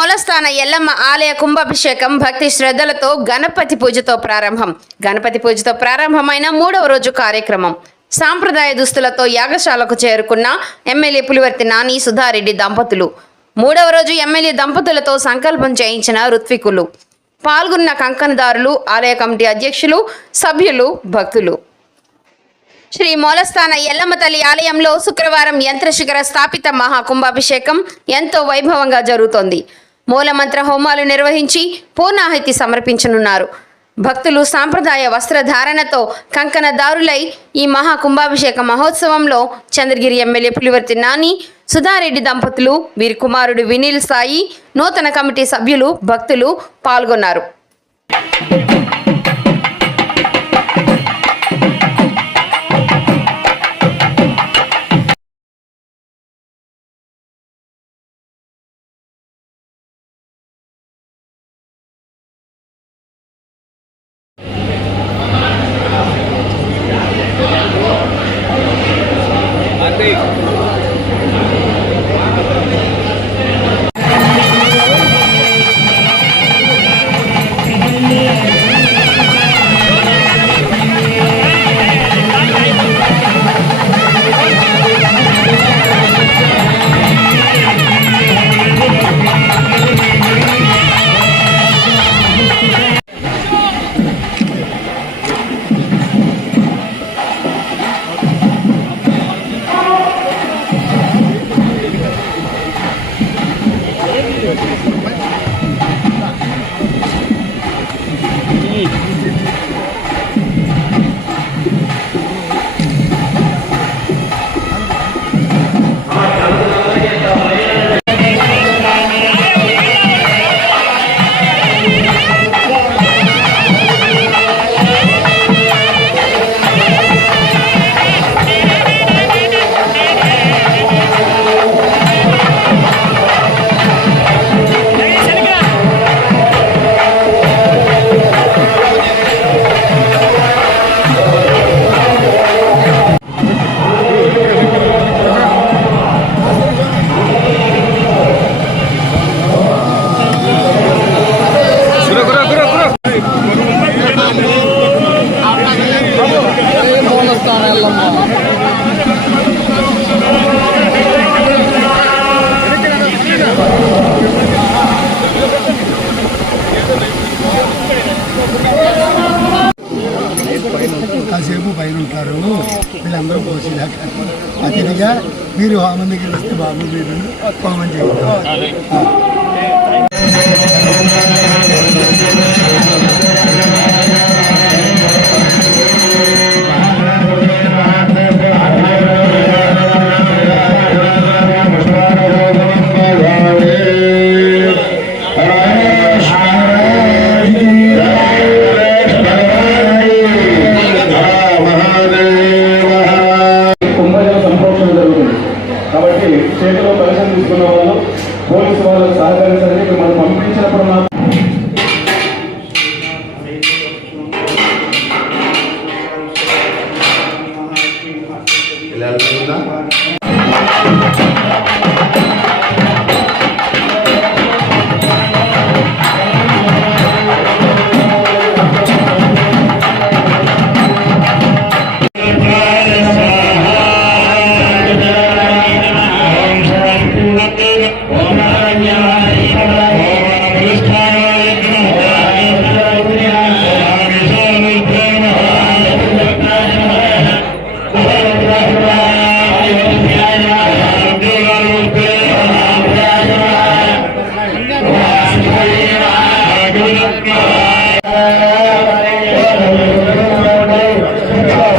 మూలస్థాన ఎల్లమ్మ ఆలయ కుంభాభిషేకం భక్తి శ్రద్ధలతో గణపతి పూజతో ప్రారంభం. గణపతి పూజతో ప్రారంభమైన మూడవ రోజు కార్యక్రమం. సాంప్రదాయ దుస్తులతో యాగశాలకు చేరుకున్న ఎమ్మెల్యే పులివర్తి నాని సుధారెడ్డి దంపతులు. మూడవ రోజు ఎమ్మెల్యే దంపతులతో సంకల్పం చేయించిన ఋత్వికులు. పాల్గొన్న కంకణదారులు ఆలయ కమిటీ అధ్యక్షులు సభ్యులు భక్తులు. శ్రీ మూలస్థాన ఎల్లమ్మ తల్లి ఆలయంలో శుక్రవారం యంత్రశిఖర స్థాపిత మహాకుంభాభిషేకం ఎంతో వైభవంగా జరుగుతోంది. మూలమంత్ర హోమాలు నిర్వహించి పూర్ణాహుతి సమర్పించనున్నారు. భక్తులు సాంప్రదాయ వస్త్రధారణతో కంకణదారులై ఈ మహాకుంభాభిషేక మహోత్సవంలో చంద్రగిరి ఎమ్మెల్యే పులివర్తి నాని సుధారెడ్డి దంపతులు వీరి కుమారుడు వినీల్ సాయి నూతన కమిటీ సభ్యులు భక్తులు పాల్గొన్నారు. కాసేపు పైన ఉంటారు. వీళ్ళందరూ పోసేదాకా అతిథిగా మీరు హోమం దగ్గర వస్తే బాబు మీరు హోమం చేయండి పోలీసు వాళ్ళకు సహకరించండి మనం పంపించినప్పుడు మాత్రం Yeah.